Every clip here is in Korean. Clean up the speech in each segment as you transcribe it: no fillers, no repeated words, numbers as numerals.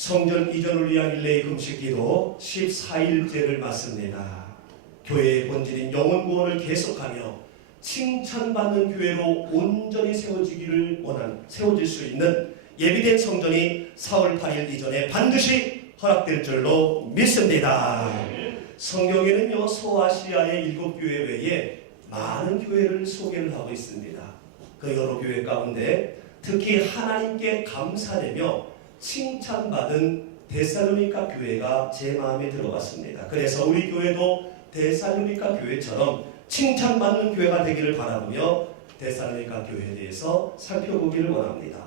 성전 이전을 위한 일레의 금식기도 14일째를 맞습니다. 교회의 본질인 영혼 구원을 계속하며 칭찬받는 교회로 온전히 세워질 수 있는 예비된 성전이 4월 8일 이전에 반드시 허락될 줄로 믿습니다. 성경에는요, 소아시아의 7교회 외에 많은 교회를 소개를 하고 있습니다. 그 여러 교회 가운데 특히 하나님께 감사되며 칭찬받은 데살로니가 교회가 제 마음에 들어왔습니다. 그래서 우리 교회도 데살로니가 교회처럼 칭찬받는 교회가 되기를 바라보며 데살로니가 교회에 대해서 살펴보기를 원합니다.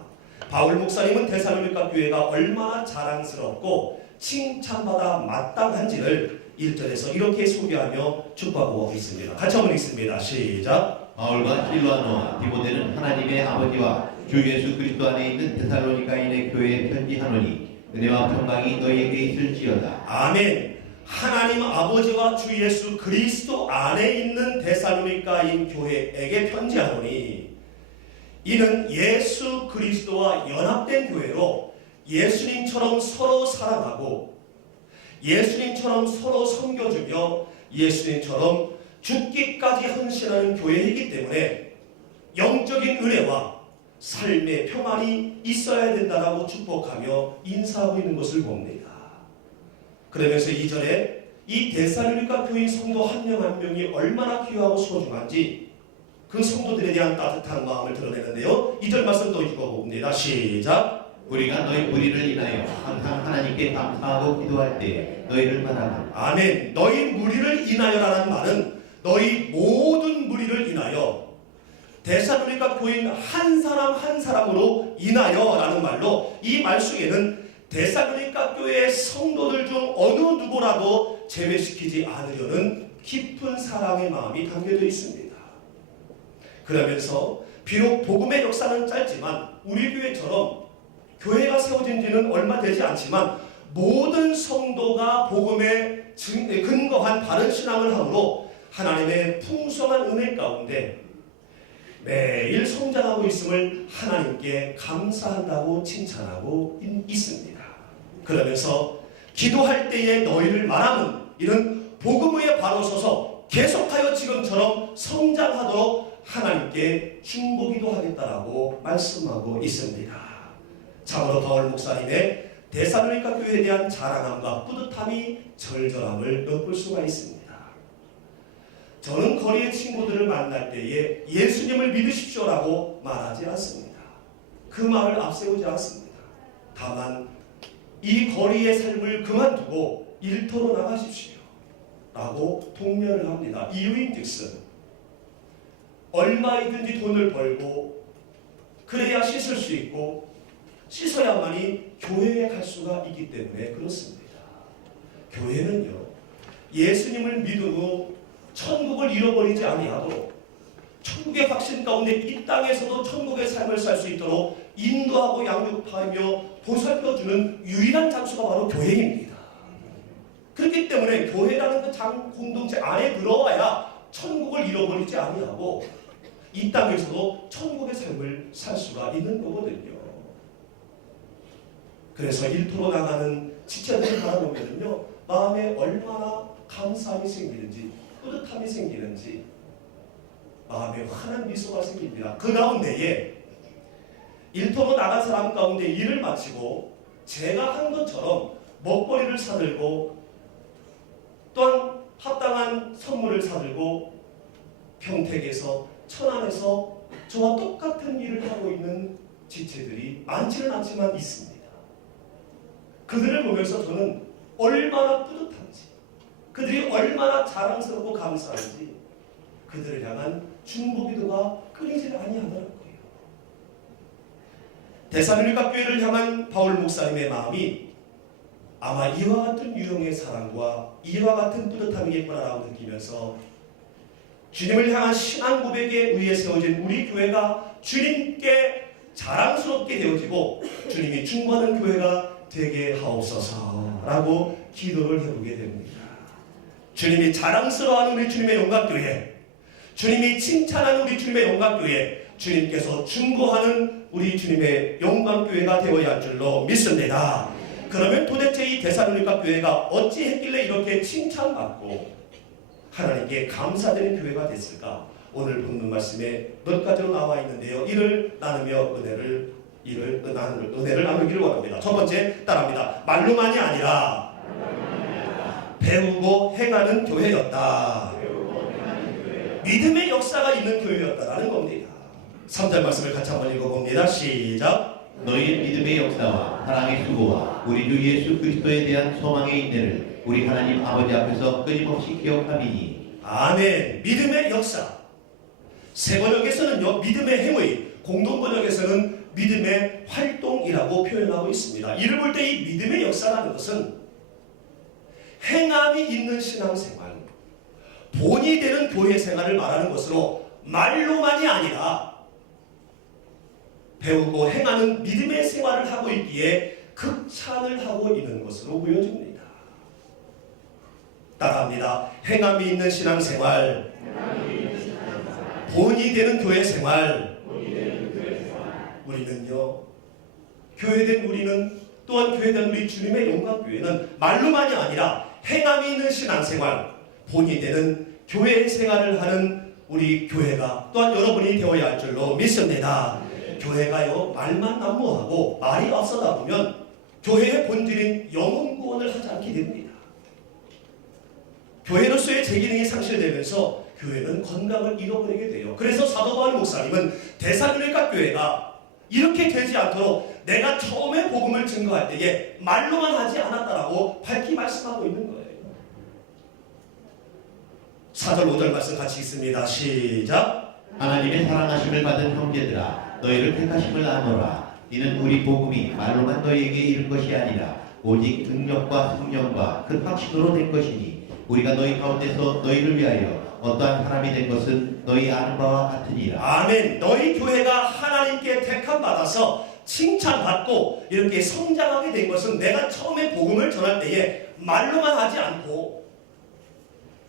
바울 목사님은 데살로니가 교회가 얼마나 자랑스럽고 칭찬받아 마땅한지를 1절에서 이렇게 소개하며 축복하고 있습니다. 같이 한번 읽습니다. 시작. 바울과 실로아노와 디모데는 하나님의 아버지와 주 예수 그리스도 안에 있는 데살로니가인의 교회에 편지하노니 은혜와 평강이 너희에게 있을지어다. 아멘. 하나님 아버지와 주 예수 그리스도 안에 있는 데살로니가인 교회에게 편지하노니 이는 예수 그리스도와 연합된 교회로 예수님처럼 서로 사랑하고 예수님처럼 서로 섬겨주며 예수님처럼 죽기까지 헌신하는 교회이기 때문에 영적인 은혜와 삶의 평안이 있어야 된다라고 축복하며 인사하고 있는 것을 봅니다. 그러면서 2절에 이 데살로니가 교인 성도 한 명 한 명이 얼마나 귀하고 소중한지 그 성도들에 대한 따뜻한 마음을 드러내는데요. 2절 말씀 또 읽어봅니다. 시작. 우리가 너희 무리를 인하여 항상 하나님께 감사하고 기도할 때 너희를 만나라. 아멘. 너희 무리를 인하여라는 말은 너희 모든 무리를 인하여 데살로니가 교인 한 사람 한 사람으로 인하여라는 말로 이 말 속에는 데살로니가 교회의 성도들 중 어느 누구라도 제외시키지 않으려는 깊은 사랑의 마음이 담겨져 있습니다. 그러면서 비록 복음의 역사는 짧지만 우리 교회처럼 교회가 세워진 지는 얼마 되지 않지만 모든 성도가 복음에 근거한 바른 신앙을 함으로 하나님의 풍성한 은혜 가운데 매일 성장하고 있음을 하나님께 감사한다고 칭찬하고 있습니다. 그러면서 기도할 때에 너희를 말하는 이런 복음에 바로 서서 계속하여 지금처럼 성장하도록 하나님께 중보기도 하겠다라고 말씀하고 있습니다. 참으로 바울 목사님의 데살로니가 교회에 대한 자랑함과 뿌듯함이 절절함을 엿볼 수가 있습니다. 저는 거리의 친구들을 만날 때에 예수님을 믿으십시오라고 말하지 않습니다. 그 말을 앞세우지 않습니다. 다만 이 거리의 삶을 그만두고 일터로 나가십시오 라고 독려를 합니다. 이유인즉슨 얼마이든지 돈을 벌고 그래야 씻을 수 있고 씻어야만이 교회에 갈 수가 있기 때문에 그렇습니다. 교회는요, 예수님을 믿은 후 천국을 잃어버리지 아니하도록 천국의 확신 가운데 이 땅에서도 천국의 삶을 살 수 있도록 인도하고 양육하며 보살펴주는 유일한 장소가 바로 교회입니다. 그렇기 때문에 교회라는 그 공동체 안에 들어와야 천국을 잃어버리지 아니하고 이 땅에서도 천국의 삶을 살 수가 있는 거거든요. 그래서 일터로 나가는 지체들을 바라보면요, 마음에 얼마나 감사함이 생기는지 뿌듯함이 생기는지 마음에 환한 미소가 생깁니다. 그 가운데에 일터로 나간 사람 가운데 일을 마치고 제가 한 것처럼 먹거리를 사들고 또한 합당한 선물을 사들고 평택에서 천안에서 저와 똑같은 일을 하고 있는 지체들이 많지는 않지만 있습니다. 그들을 보면서 저는 얼마나 뿌듯한지, 그들이 얼마나 자랑스럽고 감사한지 그들을 향한 중보기도가 끊이지 아니하더라고요. 데살로니가 교회를 향한 바울 목사님의 마음이 아마 이와 같은 유형의 사랑과 이와 같은 뿌듯함이겠구나라고 느끼면서 주님을 향한 신앙 고백에 의해 세워진 우리 교회가 주님께 자랑스럽게 되어지고 주님이 충고하는 교회가 되게 하옵소서라고 기도를 해보게 됩니다. 주님이 자랑스러워하는 우리 주님의 영광교회, 주님이 칭찬하는 우리 주님의 영광교회, 주님께서 충고하는 우리 주님의 영광교회가 되어야 할 줄로 믿습니다. 그러면 도대체 이 데살로니가 교회가 어찌했길래 이렇게 칭찬받고 하나님께 감사드리는 교회가 됐을까? 오늘 본문 말씀에 몇 가지로 나와 있는데요. 이를 나누며 은혜를 나누기를 원합니다. 첫 번째 따라합니다. 말로만이 아니라 배우고 행하는 교회였다. 믿음의 역사가 있는 교회였다라는 겁니다. 3절 말씀을 같이 한번 읽어봅니다. 시작. 너희 믿음의 역사와 사랑의 수고와 우리 주 예수 그리스도에 대한 소망의 인내를 우리 하나님 아버지 앞에서 끊임없이 기억함이니. 아멘. 믿음의 역사. 세 번역에서는요, 믿음의 행위, 공동 번역에서는 믿음의 활동이라고 표현하고 있습니다. 이를 볼 때 이 믿음의 역사라는 것은 행함이 있는 신앙생활, 본이 되는 교회 생활을 말하는 것으로 말로만이 아니라 배우고 행하는 믿음의 생활을 하고 있기에 극찬을 하고 있는 것으로 보여집니다. 따라합니다. 행함이 있는 신앙생활, 본이 되는 교회 생활. 우리는요, 교회된 우리는, 또한 교회된 우리 주님의 영광교회는 말로만이 아니라 행함이 있는 신앙생활, 본이 되는 교회 생활을 하는 우리 교회가 또한 여러분이 되어야 할 줄로 믿습니다. 교회가요, 말만 난무하고 말이 앞서다 보면 교회의 본질인 영혼 구원을 하지 않게 됩니다. 교회로서의 제 기능이 상실되면서 교회는 건강을 잃어버리게 돼요. 그래서 사도 바울 목사님은 데살로니가 교회가 이렇게 되지 않도록 내가 처음에 복음을 증거할 때에 말로만 하지 않았다라고 밝히 말씀하고 있는 거예요. 4절 5절 말씀 같이 읽습니다. 시작. 하나님의 사랑하심을 받은 형제들아 너희를 택하심을 아노라. 이는 우리 복음이 말로만 너희에게 이른 것이 아니라 오직 능력과 성령과 그 확신으로 된 것이니 우리가 너희 가운데서 너희를 위하여 어떠한 사람이 된 것은 너희 아는 바와 같으니라. 아멘. 너희 교회가 하나님께 택함받아서 칭찬받고 이렇게 성장하게 된 것은 내가 처음에 복음을 전할 때에 말로만 하지 않고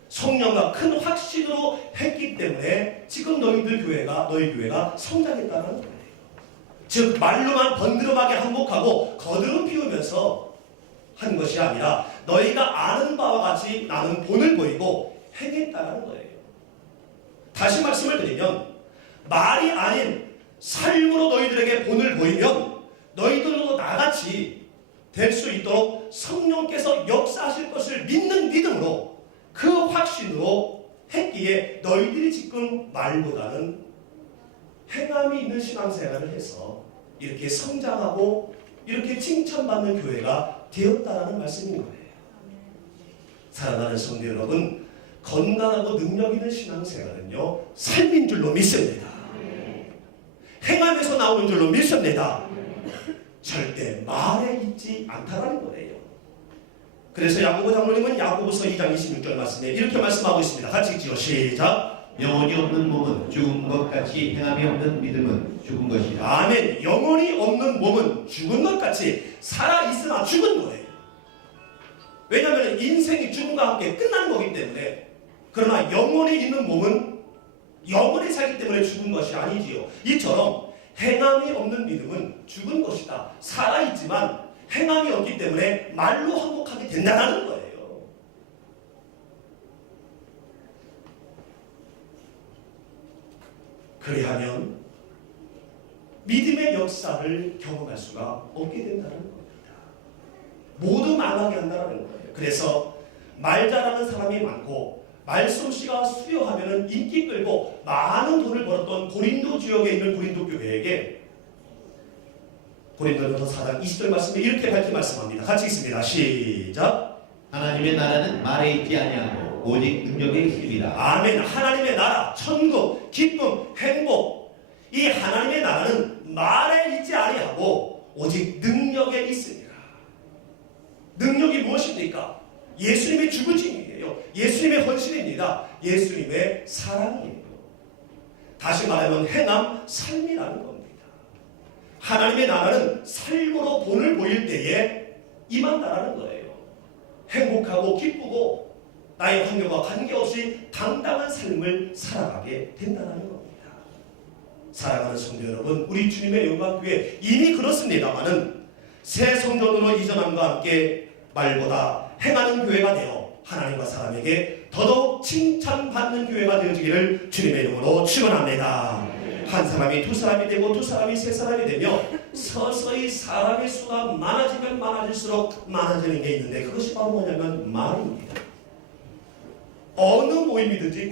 성령과 큰 확신으로 했기 때문에 지금 너희 교회가 성장했다는 거예요. 즉 말로만 번드름하게 한복하고 거드름 피우면서 한 것이 아니라 너희가 아는 바와 같이 나는 본을 보이고 행했다는 거예요. 다시 말씀을 드리면 말이 아닌 삶으로 너희들에게 본을 보이면 너희들도 나같이 될 수 있도록 성령께서 역사하실 것을 믿는 믿음으로 그 확신으로 했기에 너희들이 지금 말보다는 행함이 있는 신앙생활을 해서 이렇게 성장하고 이렇게 칭찬받는 교회가 되었다라는 말씀인 거예요. 사랑하는 성도 여러분, 건강하고 능력 있는 신앙생활은요, 삶인 줄로 믿습니다. 행함에서 나오는 줄로 믿습니다. 절대 말에 있지 않다라는 거예요. 그래서 야고보 장로님은 야고보서 2장 26절 말씀에 이렇게 말씀하고 있습니다. 같이 읽지요. 시작. 영혼이 없는 몸은 죽은 것 같이 행함이 없는 믿음은 죽은 것이다. 아멘. 영혼이 없는 몸은 죽은 것 같이 살아있으나 죽은 거예요. 왜냐하면 인생이 죽음과 함께 끝난 거기 때문에. 그러나 영혼이 있는 몸은 영혼이 살기 때문에 죽은 것이 아니지요. 이처럼 행함이 없는 믿음은 죽은 것이다. 살아있지만 행함이 없기 때문에 말로 항복하게 된다는 거예요. 그리하면 믿음의 역사를 경험할 수가 없게 된다는 겁니다. 모두 망하게 한다는 거예요. 그래서 말 잘하는 사람이 많고 말솜씨가 수려하면 인기 끌고 많은 돈을 벌었던 고린도 지역에 있는 고린도 교회에게 고린도전서 4장 20절 말씀에 이렇게 밝히 말씀합니다. 같이 읽습니다. 시작. 하나님의 나라는 말에 있지 아니하고 오직 능력에 있습니다. 아멘. 하나님의 나라, 천국, 기쁨, 행복, 이 하나님의 나라는 말에 있지 아니하고 오직 능력에 있습니다. 능력이 무엇입니까? 예수님의 죽으심이에요. 예수님의 헌신입니다. 예수님의 사랑이에요. 다시 말하면 행함, 삶이라는 겁니다. 하나님의 나라는 삶으로 본을 보일 때에 임한다라는 거예요. 행복하고 기쁘고 나의 환경과 관계없이 당당한 삶을 살아가게 된다는 겁니다. 사랑하는 성도 여러분, 우리 주님의 영광교회 이미 그렇습니다마는 새 성전으로 이전함과 함께 말보다 행하는 교회가 되어 하나님과 사람에게 더더욱 칭찬받는 교회가 되어지기를 주님의 이름으로 축원합니다. 한 사람이 두 사람이 되고 두 사람이 세 사람이 되며 서서히 사람의 수가 많아지면 많아질수록 많아지는 게 있는데 그것이 바로 뭐냐면 말입니다. 어느 모임이든지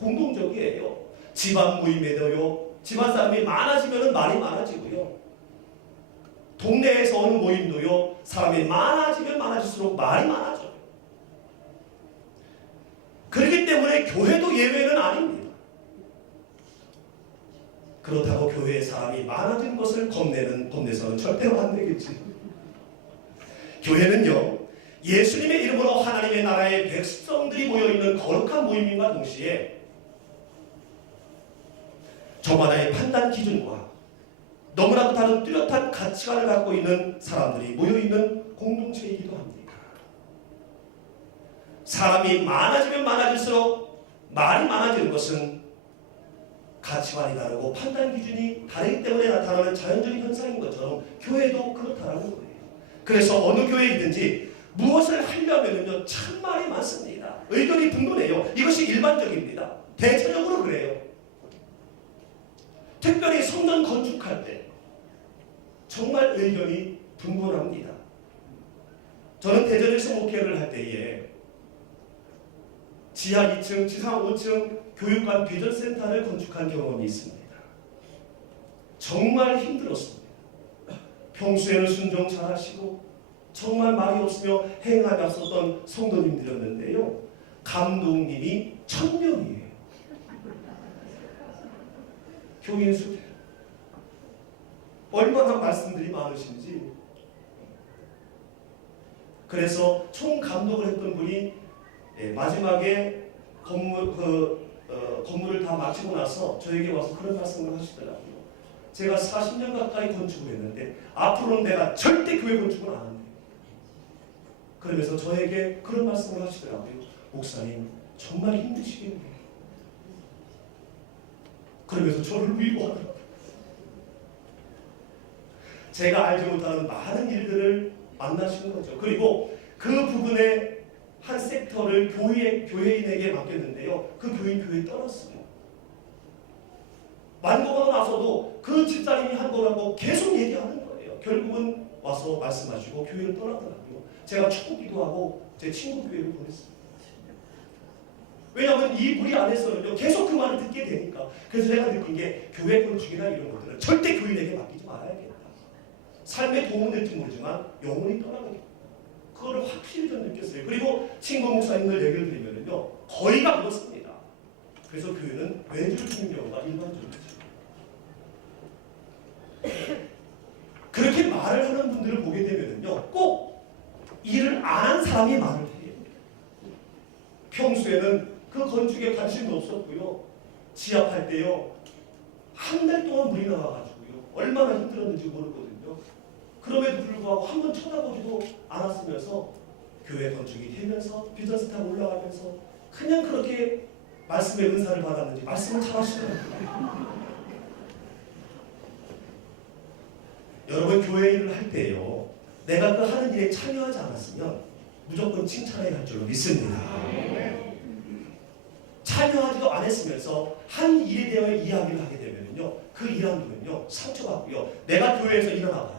공동적이에요. 집안 모임에도요. 집안 사람이 많아지면 말이 많아지고요. 동네에서 어느 모임도요. 사람이 많아지면 많아질수록 말이 많아져요. 그렇기 때문에 교회도 예외는 아닙니다. 그렇다고 교회에 사람이 많아진 것을 겁내서는 절대로 안 되겠지. 교회는요. 예수님의 이름으로 하나님의 나라의 백성들이 모여있는 거룩한 모임인과 동시에 저마다의 판단 기준과 너무나도 다른 뚜렷한 가치관을 갖고 있는 사람들이 모여있는 공동체이기도 합니다. 사람이 많아지면 많아질수록 말이 많아지는 것은 가치관이 다르고 판단 기준이 다르기 때문에 나타나는 자연적인 현상인 것처럼 교회도 그렇다는 거예요. 그래서 어느 교회이든지 무엇을 하려면요 참 말이 많습니다. 의견이 분분해요. 이것이 일반적입니다. 대체적으로 그래요. 특별히 성전 건축할 때 정말 의견이 분분합니다. 저는 대전에서 목회를 할 때에 지하 2층, 지상 5층 교육관 비전센터를 건축한 경험이 있습니다. 정말 힘들었습니다. 평소에는 순종 잘하시고 정말 말이 없으며 행함이 없었던 성도님들이었는데요. 감독님이 1000명이에요. 교인 수 얼마나 말씀들이 많으신지. 그래서 총 감독을 했던 분이 마지막에 건물을 다 마치고 나서 저에게 와서 그런 말씀을 하시더라고요. 제가 40년 가까이 건축을 했는데 앞으로는 내가 절대 교회 건축을 안 한대요. 그러면서 저에게 그런 말씀을 하시더라고요. 목사님 정말 힘드시겠네요. 그러면서 저를 위로하더라고요. 제가 알지 못하는 많은 일들을 만나시는 거죠. 그리고 그 부분에 한 섹터를 교회인에게 맡겼는데요. 그 교회에 떠났어요. 만고가 나서도 그 집사님이 한 거라고 계속 얘기하는 거예요. 결국은 와서 말씀하시고 교회를 떠나더라고요. 제가 축복 기도하고 제 친구 교회를 보냈습니다. 왜냐하면 이 무리 안에서는요 계속 그 말을 듣게 되니까. 그래서 제가 느낀 게 교회 건축이나 이런 것들은 절대 교인에게 맡기지 말아야겠다. 삶에 도움은 될지 모르지만 영혼이 떠나가겠다. 그거를 확실히 좀 느꼈어요. 그리고 친구 목사님들 얘기를 드리면요 거의가 그렇습니다. 그래서 교회는 외주를 주는 경우가 일반적이죠. 그렇게 말을 하는 분들을 보게 되면요 꼭 일을 안 한 사람이 말을 해요. 평소에는 그 건축에 관심도 없었고요. 지압할 때요 한 달 동안 물이 나와가지고요 얼마나 힘들었는지 모르거든요. 그럼에도 불구하고 한 번 쳐다보지도 않았으면서 교회 건축이 되면서 비전스타 올라가면서 그냥 그렇게 말씀의 은사를 받았는지 말씀을 잘하시더라고요. 여러분 교회 일을 할 때요 내가 그 하는 일에 참여하지 않았으면 무조건 칭찬해야 할 줄로 믿습니다. 참여하지도 않았으면서 한 일에 대하여 이야기를 하게 되면요 그 일하면요 상처받고요 내가 교회에서 일어나봐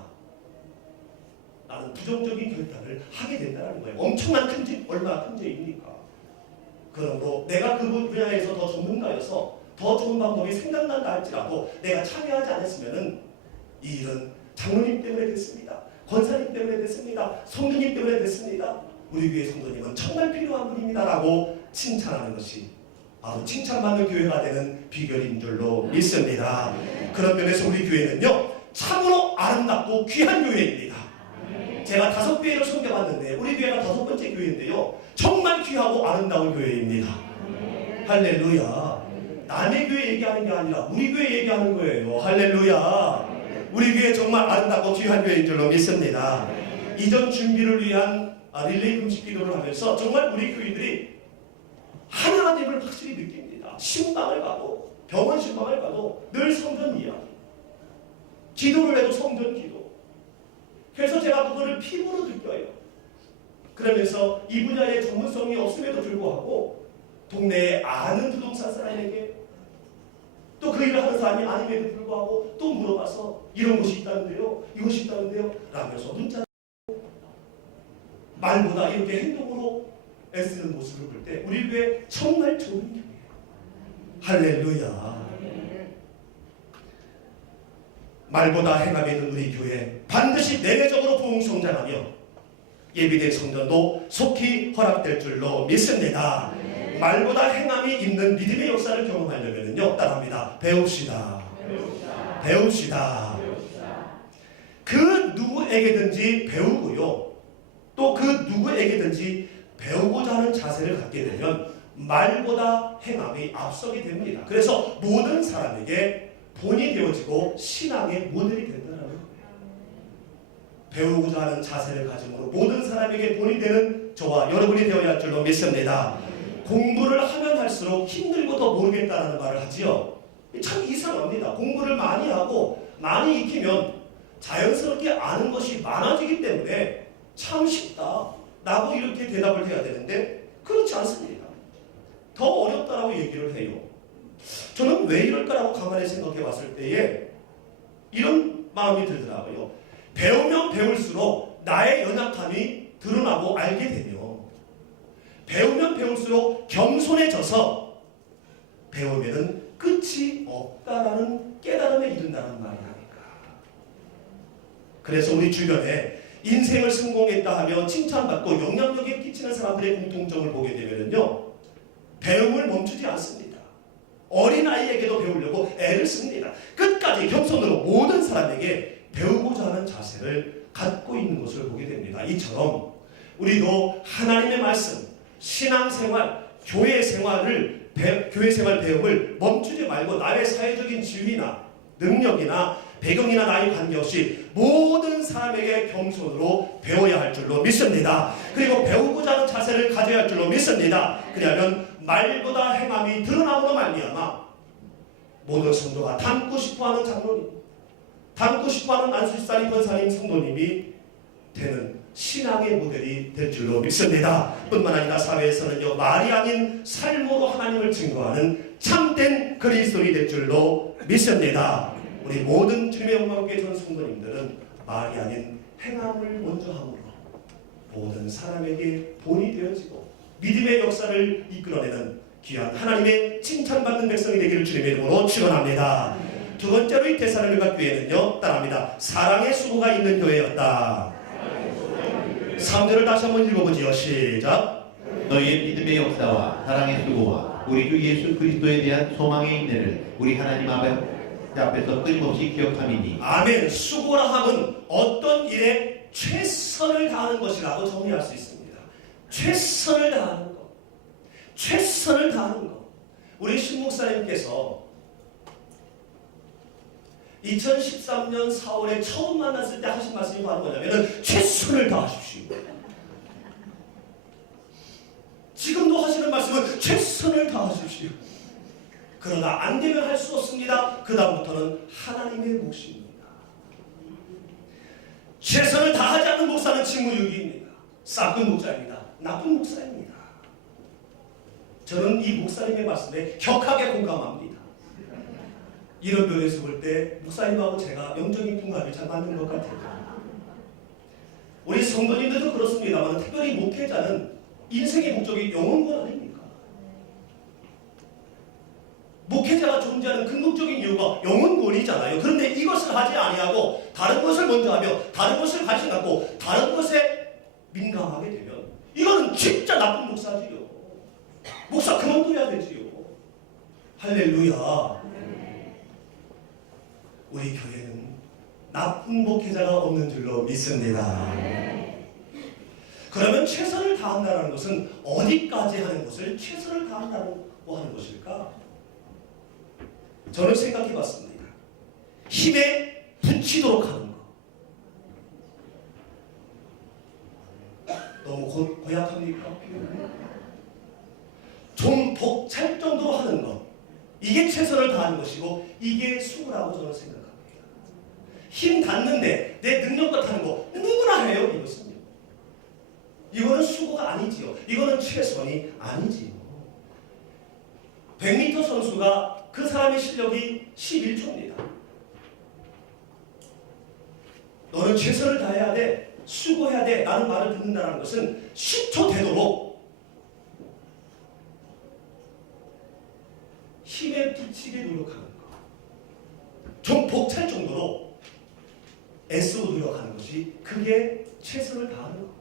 나는 부정적인 결단을 하게 된다는 거예요. 엄청난 큰 죄, 얼마나 큰 죄입니까? 그러므로 내가 그 분야에서 더 전문가여서 더 좋은 방법이 생각난다 할지라도 내가 참여하지 않았으면은 이 일은 장로님 때문에 됐습니다. 권사님 때문에 됐습니다. 성도님 때문에 됐습니다. 우리 교회 성도님은 정말 필요한 분입니다라고 칭찬하는 것이 바로 칭찬받는 교회가 되는 비결인 줄로 믿습니다. 그런 면에서 우리 교회는요 참으로 아름답고 귀한 교회입니다. 제가 5교회를 섬겨봤는데 우리 교회가 5번째 교회인데요 정말 귀하고 아름다운 교회입니다. 할렐루야. 남의 교회 얘기하는 게 아니라 우리 교회 얘기하는 거예요. 할렐루야. 우리 교회 정말 아름답고 귀한 교회인 줄로 믿습니다. 이전 준비를 위한 릴레이 금식 기도를 하면서 정말 우리 교인들이 하나님을 확실히 느낍니다. 신방을 가도 병원 신방을 가도 늘 성전 이야기, 기도를 해도 성전 기도, 그래서 제가 그거를 피부로 느껴요. 그러면서 이 분야의 전문성이 없음에도 불구하고 동네에 아는 부동산 사람에게 또 그 일을 하는 사람이 아님에도 불구하고 또 물어봐서 이런 곳이 있다는데요, 이것이 있다는데요 라면서 문자 말보다 이렇게 행동으로 애쓰는 모습을 볼 때 우리 교회 정말 좋은 교회예요. 할렐루야. 말보다 행함이 있는 우리 교회 반드시 내내적으로 부흥성장하며 예비된 성전도 속히 허락될 줄로 믿습니다. 말보다 행함이 있는 믿음의 역사를 경험하려면요, 따라합니다. 배웁시다. 배웁시다. 그 누구에게든지 배우고요, 또 그 누구에게든지 배우고자 하는 자세를 갖게 되면 말보다 행함이 앞서게 됩니다. 그래서 모든 사람에게 본이 되어지고 신앙의 모델이 된다는 거예요. 배우고자 하는 자세를 가짐으로 모든 사람에게 본이 되는 저와 여러분이 되어야 할 줄로 믿습니다. 공부를 하면 할수록 힘들고 더 모르겠다는 말을 하지요. 참 이상합니다. 공부를 많이 하고 많이 익히면 자연스럽게 아는 것이 많아지기 때문에 참 쉽다 라고 이렇게 대답을 해야 되는데 그렇지 않습니다. 더 어렵다라고 얘기를 해요. 저는 왜 이럴까라고 가만히 생각해 봤을 때에 이런 마음이 들더라고요. 배우면 배울수록 나의 연약함이 드러나고 알게 되며, 배우면 배울수록 겸손해져서 배우면은 끝이 없다라는 깨달음에 이른다는 말이 아닐까. 그래서 우리 주변에 인생을 성공했다 하며 칭찬받고 영향력에 끼치는 사람들의 공통점을 보게 되면요, 배움을 멈추지 않습니다. 어린아이에게도 배우려고 애를 씁니다. 끝까지 겸손으로 모든 사람에게 배우고자 하는 자세를 갖고 있는 것을 보게 됩니다. 이처럼 우리도 하나님의 말씀, 신앙생활, 교회 생활 배움을 멈추지 말고 나의 사회적인 지위나 능력이나 배경이나 나이 관계없이 모든 사람에게 겸손으로 배워야 할 줄로 믿습니다. 그리고 배우고자 하는 자세를 가져야 할 줄로 믿습니다. 그러면 말보다 행함이 드러남으로 말미암아 모든 성도가 닮고 싶어하는 장로님, 닮고 싶어하는 안수사님, 권사님, 성도님이 되는 신앙의 모델이 될 줄로 믿습니다. 뿐만 아니라 사회에서는요, 말이 아닌 삶으로 하나님을 증거하는 참된 그리스도인이 될 줄로 믿습니다. 우리 모든 주님의 영광교회 전 성도님들은 말이 아닌 행함을 먼저 함으로 모든 사람에게 본이 되어지고 믿음의 역사를 이끌어내는 귀한 하나님의 칭찬받는 백성이 되기를 주님의 이름으로 축원합니다. 두 번째로 이 데살로니가 교회는요, 따라합니다. 사랑의 수고가 있는 교회였다. 3절을 다시 한번 읽어보지요. 시작. 너희의 믿음의 역사와 사랑의 수고와 우리 주 예수 그리스도에 대한 소망의 인내를 우리 하나님 앞에서 끊임없이 기억함이니. 아멘. 수고라 함은 어떤 일에 최선을 다하는 것이라고 정리할 수 있습니다. 최선을 다하는 것. 최선을 다하는 것. 우리 신목사님께서 2013년 4월에 처음 만났을 때 하신 말씀이 바로 뭐냐면 최선을 다하십시오. 지금도 하시는 말씀은 최선을 다하십시오. 그러나 안 되면 할 수 없습니다. 그 다음부터는 하나님의 몫입니다. 최선을 다하지 않는 목사는 직무유기입니다. 싹은 목사입니다. 나쁜 목사입니다. 저는 이 목사님의 말씀에 격하게 공감합니다. 이런 면에서 볼 때 목사님하고 제가 영적인 궁합이 잘 맞는 것 같아요. 우리 성도님들도 그렇습니다만 특별히 목회자는 인생의 목적이 영혼권 아닙니까? 목회자가 존재하는 근본적인 이유가 영혼권이잖아요. 그런데 이것을 하지 아니하고 다른 것을 먼저 하며 다른 것을 관심 갖고 다른 것에 민감하게 되면 이거는 진짜 나쁜 목사지요. 목사 그만둬야 되지요. 할렐루야. 우리 교회는 나쁜 목회자가 없는 줄로 믿습니다. 그러면 최선을 다한다는 것은 어디까지 하는 것을 최선을 다한다고 하는 것일까? 저는 생각해 봤습니다. 힘에 붙이도록 하는 것. 너무 고약합니까? 좀 벅찰 정도로 하는 것. 이게 최선을 다하는 것이고 이게 수고라고 저는 생각합니다. 힘 닿는데 내 능력과 다른 거 너무 수고하네요. 이거는 수고가 아니지요. 이거는 최선이 아니지요. 100m 선수가 그 사람의 실력이 11초입니다. 너는 최선을 다해야 돼, 수고해야 돼 라는 말을 듣는다는 것은 10초 되도록 힘에 붙이게 노력하는 것, 좀 벅찰 정도로 애쓰고 노력하는 것이, 그게 최선을 다하는 겁니다.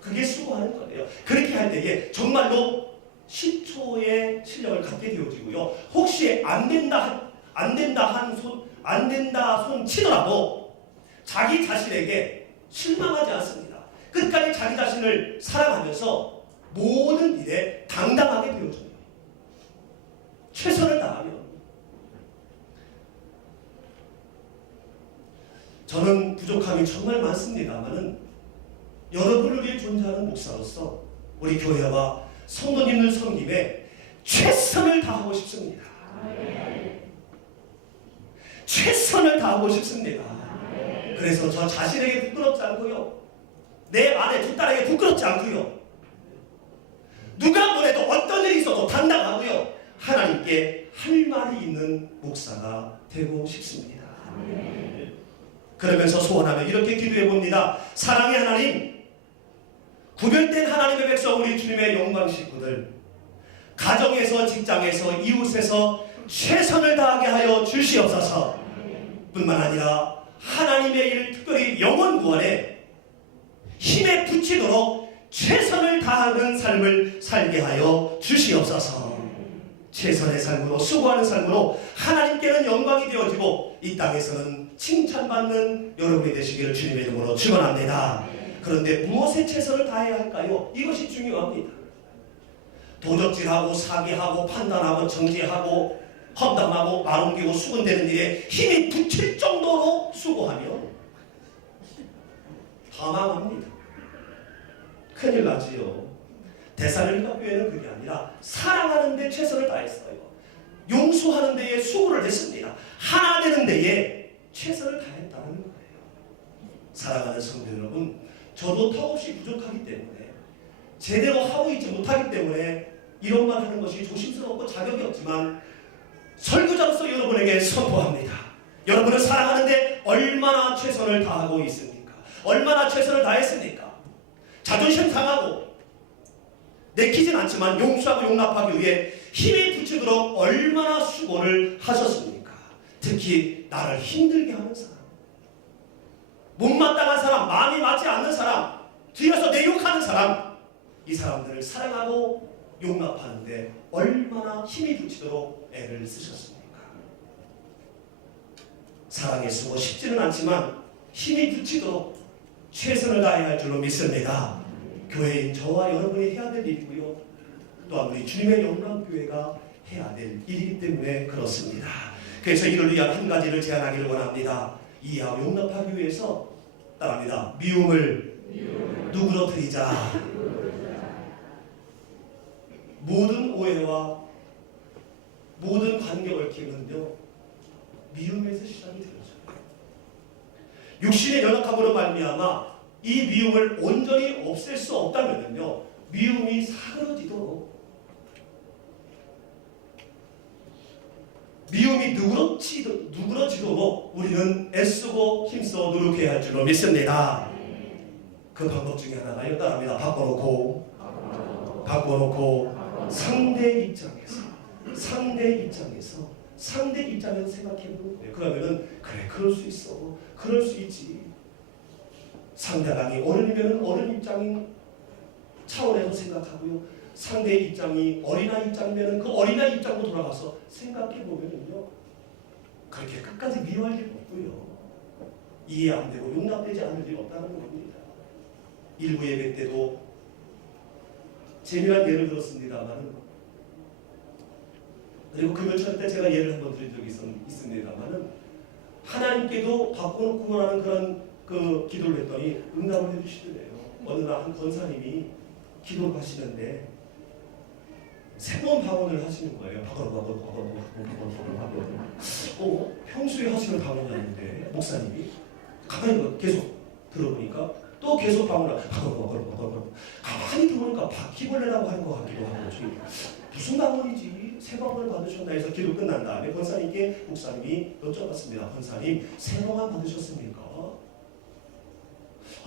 그게 수고하는 거예요. 그렇게 할 때에 정말로 10초의 실력을 갖게 되어지고요. 혹시 안 된다 손 치더라도 자기 자신에게 실망하지 않습니다. 끝까지 자기 자신을 사랑하면서 모든 일에 당당하게 되어져요. 최선을 다하면. 저는 부족함이 정말 많습니다만은 여러분을 위해 존재하는 목사로서 우리 교회와 성도님을 섬김에 최선을 다하고 싶습니다. 최선을 다하고 싶습니다. 그래서 저 자신에게 부끄럽지 않고요, 내 아내 두 딸에게 부끄럽지 않고요, 누가 뭐래도 어떤 일이 있어도 당당하고요, 하나님께 할 말이 있는 목사가 되고 싶습니다. 그러면서 소원하며 이렇게 기도해 봅니다. 사랑의 하나님, 구별된 하나님의 백성 우리 주님의 영광 식구들, 가정에서, 직장에서, 이웃에서 최선을 다하게 하여 주시옵소서. 뿐만 아니라 하나님의 일, 특별히 영혼 구원에 힘에 붙이도록 최선을 다하는 삶을 살게 하여 주시옵소서. 최선의 삶으로, 수고하는 삶으로 하나님께는 영광이 되어지고 이 땅에서는 칭찬받는 여러분이 되시기를 주님의 이름으로 축원합니다. 그런데 무엇에 최선을 다해야 할까요? 이것이 중요합니다. 도적질하고 사기하고 판단하고 정죄하고 험담하고 말 옮기고 수군대는 일에 힘이 붙일 정도로 수고하면 다 망합니다. 큰일 나지요. 데살로니가 교회는 그게 아니라 사랑하는 데 최선을 다했어요. 용서하는 데에 수고를 했습니다. 하나 되는 데에 최선을 다했다는 거예요. 사랑하는 성도 여러분, 저도 턱없이 부족하기 때문에, 제대로 하고 있지 못하기 때문에 이런 말 하는 것이 조심스럽고 자격이 없지만 설교자로서 여러분에게 선포합니다. 여러분을 사랑하는데 얼마나 최선을 다하고 있습니까? 얼마나 최선을 다했습니까? 자존심 상하고 내키진 않지만 용서하고 용납하기 위해 힘이 붙이도록 얼마나 수고를 하셨습니까? 특히 나를 힘들게 하는 사람, 못마땅한 사람, 마음이 맞지 않는 사람, 뒤에서 내 욕하는 사람, 이 사람들을 사랑하고 용납하는데 얼마나 힘이 붙이도록 애를 쓰셨습니까? 사랑의 수고 쉽지는 않지만 힘이 붙이도록 최선을 다해야 할 줄로 믿습니다. 교회인 저와 여러분이 해야 될 일이고요, 또한 우리 주님의 영광교회가 해야 될 일이기 때문에 그렇습니다. 그래서 이를 위한 한 가지를 제안하기를 원합니다. 이해하고 용납하기 위해서 따라합니다. 미움을 누그러뜨리자. 모든 오해와 모든 관계 얽힘은요, 미움에서 시작이 되어져요. 육신의 연약함으로 말미암아 이 미움을 온전히 없앨 수 없다면요, 미움이 사그러지도록, 미움이 누그러지도록 우리는 애쓰고 힘써 노력해야 할 줄로 믿습니다. 그 방법 중에 하나가 따라합니다. 바꿔놓고 상대 입장에서 생각해보는 거예요. 그러면은 그래, 그럴 수 있어, 그럴 수 있지. 상대방이 어른이면 어른 입장인 차원에서 생각하고요, 상대의 입장이 어린아이 입장이면 그 어린아이 입장으로 돌아가서 생각해보면요, 그렇게 끝까지 미워할 일 없고요, 이해 안 되고 용납되지 않을 일 없다는 겁니다. 일부 예배 때도 재미난 예를 들었습니다만, 그리고 금요일 때 제가 예를 한번 드린 적이 있습니다만, 하나님께도 바꿔놓고 구원하는 그런 그 기도를 했더니 응답을 해주시더래요. 어느 날 한 권사님이 기도를 하시는데 새로운 방언을 하시는 거예요. 평소에 하시는 방언이 아닌데 목사님이 가만히 계속 들어보니까 또 계속 방문하고 가만히 들어보니까 바퀴벌레라고 하는 것 같기도 하고 무슨 방언이지? 새 방언을 받으셨나 해서 기도 끝난 다음에 권사님께 목사님이 여쭤봤습니다. 권사님 새 방언 받으셨습니까?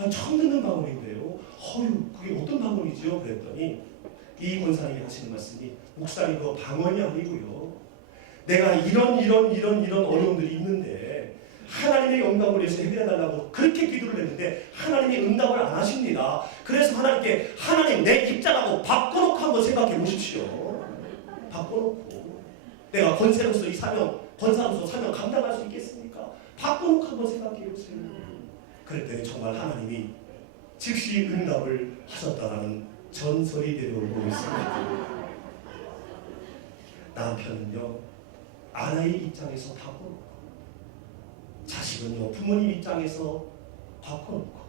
처음 듣는 방언인데요. 그게 어떤 방언이죠? 그랬더니 이 권사님이 하시는 말씀이 목사님 그 방언이 아니고요. 내가 이런 어려움들이 있는데 하나님의 영광을 위해서 해결해달라고 그렇게 기도를 했는데 하나님이 응답을 안 하십니다. 그래서 하나님께 하나님 내 입장하고 바꿔놓고 한번 생각해 보십시오. 바꿔놓고 내가 권세로서 이 사명 권사로서 사명 감당할 수 있겠습니까? 바꿔놓고 한번 생각해 보세요. 그랬더니 정말 하나님이 즉시 응답을 하셨다라는 전설이 내려오고 있습니다. 남편은요 아내의 입장에서 바꿔놓고 자식은요 부모님 입장에서 바꿔놓고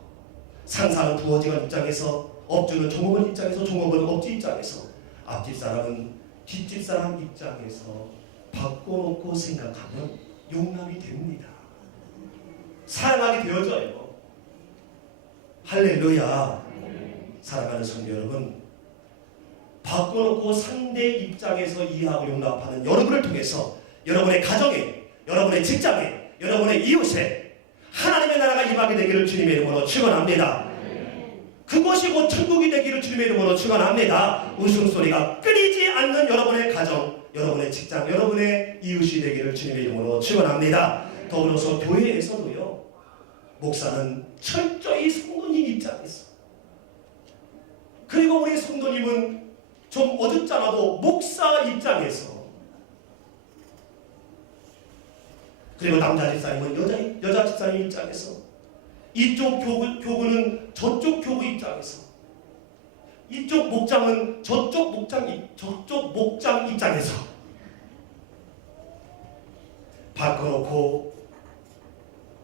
상사는 부어지간 입장에서 업주는 종업원 입장에서 종업원은 업주 입장에서 앞집 사람은 뒷집 사람 입장에서 바꿔놓고 생각하면 용납이 됩니다. 사랑하게 되어져요. 할렐루야. 사랑하는 성도 여러분, 바꿔놓고 상대 입장에서 이해하고 용납하는 여러분을 통해서 여러분의 가정에, 여러분의 직장에, 여러분의 이웃에 하나님의 나라가 임하게 되기를 주님의 이름으로 축원합니다. 그것이 곧 천국이 되기를 주님의 이름으로 축원합니다. 웃음소리가 끊이지 않는 여러분의 가정, 여러분의 직장, 여러분의 이웃이 되기를 주님의 이름으로 축원합니다. 더불어서 교회에서도요, 목사는 철저히 성도님 입장에서, 그리고 우리 성도님은 좀 어줍잖아도 목사 입장에서, 그리고 남자 집사님은 여자 집사님 입장에서, 이쪽 교구는 저쪽 교구 입장에서, 이쪽 목장은 저쪽 목장 입장에서 바꿔놓고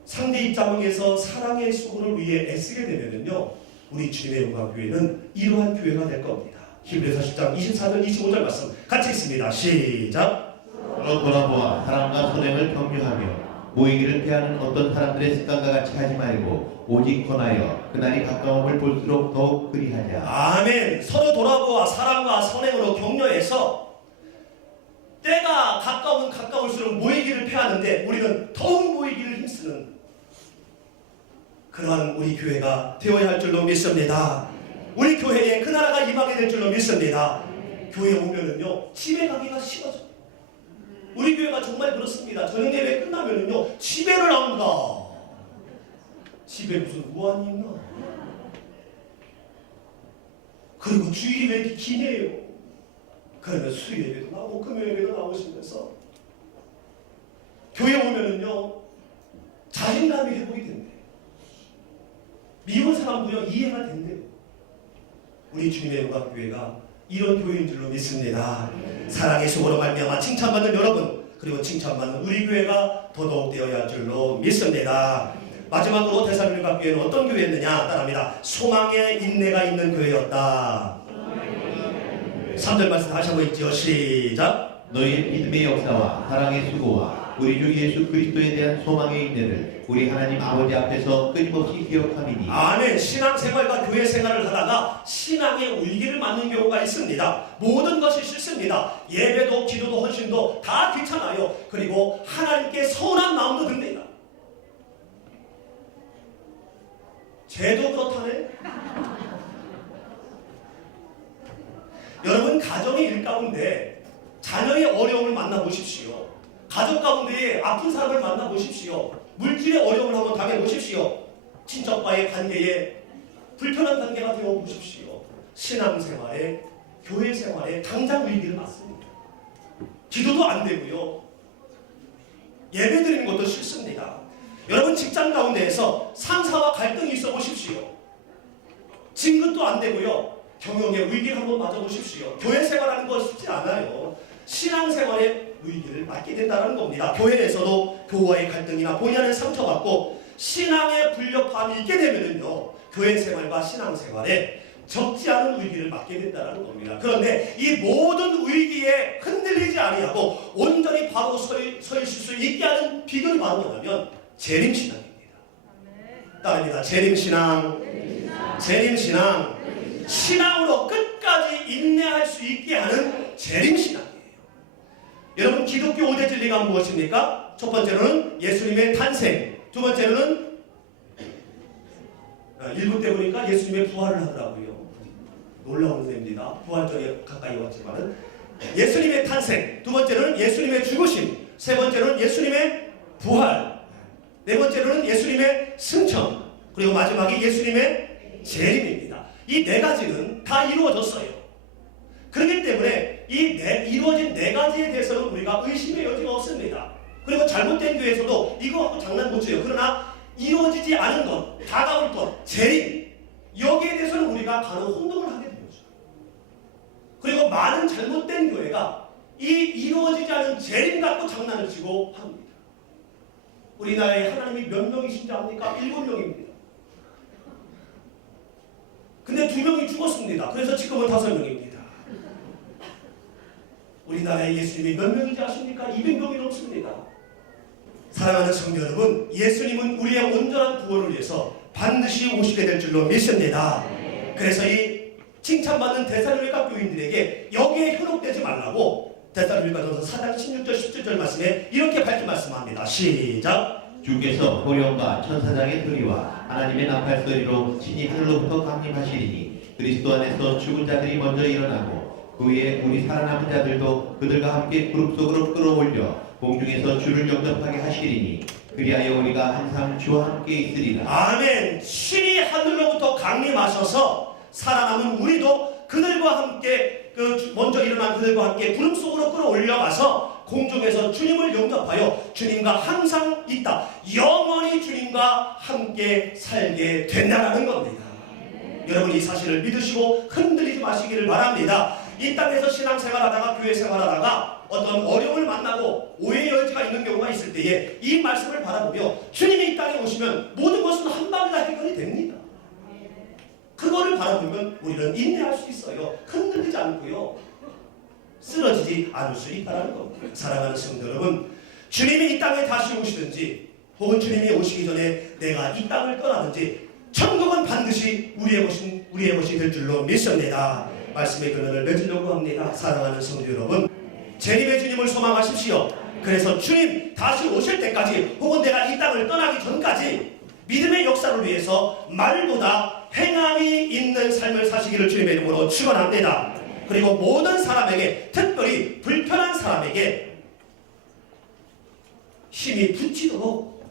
상대 입장에서 사랑의 수고를 위해 애쓰게 되면요, 우리 주님의 영광교회는 이러한 교회가 될 겁니다. 히브리서 10장 24절 25절 말씀 같이 읽습니다. 시작. 돌아보아 사랑과 선행을 격려하며 모이기를 피하는 어떤 사람들의 습관과 같이 하지 말고 오직 권하여 그날이 가까움을 볼수록 더욱 그리하자. 아멘. 서로 돌아보아 사랑과 선행으로 격려해서 때가 가까우면 가까울수록 모이기를 피하는데 우리는 더욱 모이기를 힘쓰는 그러한 우리 교회가 되어야 할 줄로 믿습니다. 우리 교회에 그 나라가 임하게 될 줄로 믿습니다. 교회 오면은요 집에 가기가 싫어져. 우리 교회가 정말 그렇습니다. 저녁 예배 끝나면은요 집에를 안 가. 집에 무슨 무한이 있나? 그리고 주일이 왜 이렇게 기네요? 그러면 수요일 예배도 나오고 금요일 예배도 나오시면서 교회 오면은요 자신감이 회복이 된대요. 미운 사람도요 이해가 된대요. 우리 주님의 영광교회가 이런 교회인 줄로 믿습니다. 사랑의 수고로 말미암아 칭찬받는 여러분, 그리고 칭찬받는 우리 교회가 더더욱 되어야 할 줄로 믿습니다. 마지막으로 데살로니가 교회는 어떤 교회였느냐 따라합니다. 소망의 인내가 있는 교회였다. 3절 말씀 다시 한번 읽죠. 시작. 너희의 믿음의 역사와 사랑의 수고와 우리 주 예수 그리스도에 대한 소망의 인내를 우리 하나님 아버지 앞에서 끊임없이 기억함이니. 아멘. 신앙생활과 교회생활을 하다가 신앙의 위기를 맞는 경우가 있습니다. 모든 것이 싫습니다. 예배도 기도도 헌신도 다 귀찮아요. 그리고 하나님께 서운한 마음도 듭니다. 쟤도 그렇다네. 여러분 가정의 일 가운데 자녀의 어려움을 만나보십시오. 가족 가운데 아픈 사람을 만나보십시오. 물질의 어려움을 한번 당해보십시오. 친척과의 관계에 불편한 관계가 되어보십시오. 신앙생활에 교회생활에 당장 위기를 맞습니다. 기도도 안 되고요. 예배드리는 것도 싫습니다. 여러분 직장 가운데에서 상사와 갈등이 있어 보십시오. 진급도 안 되고요. 경영의 위기를 한번 맞아보십시오. 교회 생활하는 거 쉽지 않아요. 신앙생활에 위기를 맞게 된다는 겁니다. 교회에서도 교우와의 갈등이나 본의 아니게 상처받고 신앙의 불협화음이 있게 되면은요, 교회 생활과 신앙생활에 적지 않은 위기를 맞게 된다는 겁니다. 그런데 이 모든 위기에 흔들리지 아니하고 온전히 바로 서 있을 수 있게 하는 비결이 바로 뭐냐면 재림신앙입니다. 따릅니다. 재림신앙. 재림신앙. 신앙으로 끝까지 인내할 수 있게 하는 재림신앙이에요. 여러분, 기독교 5대 진리가 무엇입니까? 첫 번째로는 예수님의 탄생, 두 번째로는 1부 때 보니까 예수님의 부활을 하더라고요. 놀라운 은혜입니다. 부활절에 가까이 왔지만은 예수님의 탄생, 두 번째로는 예수님의 죽으심, 세 번째로는 예수님의 부활, 네 번째로는 예수님의 승천, 그리고 마지막이 예수님의 재림입니다. 이 네 가지는 다 이루어졌어요. 그렇기 때문에 이루어진 네 가지에 대해서는 우리가 의심의 여지가 없습니다. 그리고 잘못된 교회에서도 이거 하고 장난 못 쳐요. 그러나 이루어지지 않은 것, 다가올 것, 재림, 여기에 대해서는 우리가 간혹 혼동을 하게 되죠. 그리고 많은 잘못된 교회가 이 이루어지지 않은 재림 갖고 장난을 치고 합니다. 우리나라에 하나님이 몇 명이신지 압니까? 7명입니다. 근데 2명이 죽었습니다. 그래서 지금은 5명입니다. 우리나라에 예수님이 몇 명인지 아십니까? 200명이 넘습니다. 사랑하는 성도 여러분, 예수님은 우리의 온전한 구원을 위해서 반드시 오시게 될 줄로 믿습니다. 그래서 이 칭찬받는 데살로니가 교인들에게 여기에 현혹되지 말라고 데살로니가전서 4장 16절 17절 말씀에 이렇게 밝게 말씀합니다. 시작. 주께서 호령과 천사장의 소리와 하나님의 나팔 소리로 친히 하늘로부터 강림하시리니 그리스도 안에서 죽은 자들이 먼저 일어나고 그 후에 우리 살아남은 자들도 그들과 함께 구름 속으로 끌어올려 공중에서 주를 영접하게 하시리니 그리하여 우리가 항상 주와 함께 있으리라. 아멘. 신이 하늘로부터 강림하셔서 살아남은 우리도 그들과 함께 먼저 일어난 그들과 함께 구름 속으로 끌어올려가서 공중에서 주님을 영접하여 주님과 항상 있다. 영원히 주님과 함께 살게 된다는 겁니다. 여러분, 이 사실을 믿으시고 흔들리지 마시기를 바랍니다. 이 땅에서 신앙생활하다가 교회 생활하다가 어떤 어려움을 만나고 오해의 여지가 있는 경우가 있을 때에 이 말씀을 바라보며 주님이 이 땅에 오시면 모든 것은 한 방에 다 해결이 됩니다. 그거를 바라보면 우리는 인내할 수 있어요. 흔들리지 않고요. 쓰러지지 않을 수 있다는 겁니다. 사랑하는 성도 여러분, 주님이 이 땅에 다시 오시든지 혹은 주님이 오시기 전에 내가 이 땅을 떠나든지 천국은 반드시 우리의 것이 될 줄로 믿습니다. 말씀의 근원을 맺으려고 합니다. 사랑하는 성도 여러분, 재림의 주님을 소망하십시오. 그래서 주님 다시 오실 때까지 혹은 내가 이 땅을 떠나기 전까지 믿음의 역사를 위해서 말보다 행함이 있는 삶을 사시기를 주님의 이름으로 축원합니다. 그리고 모든 사람에게, 특별히 불편한 사람에게 힘이 붙이도록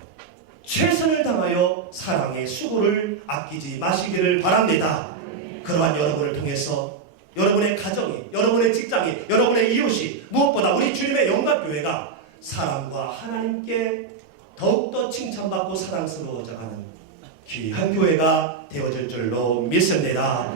최선을 다하여 사랑의 수고를 아끼지 마시기를 바랍니다. 그러한 여러분을 통해서 여러분의 가정이, 여러분의 직장이, 여러분의 이웃이, 무엇보다 우리 주님의 영광교회가 사람과 하나님께 더욱더 칭찬받고 사랑스러워져가는 귀한 교회가 되어질 줄로 믿습니다.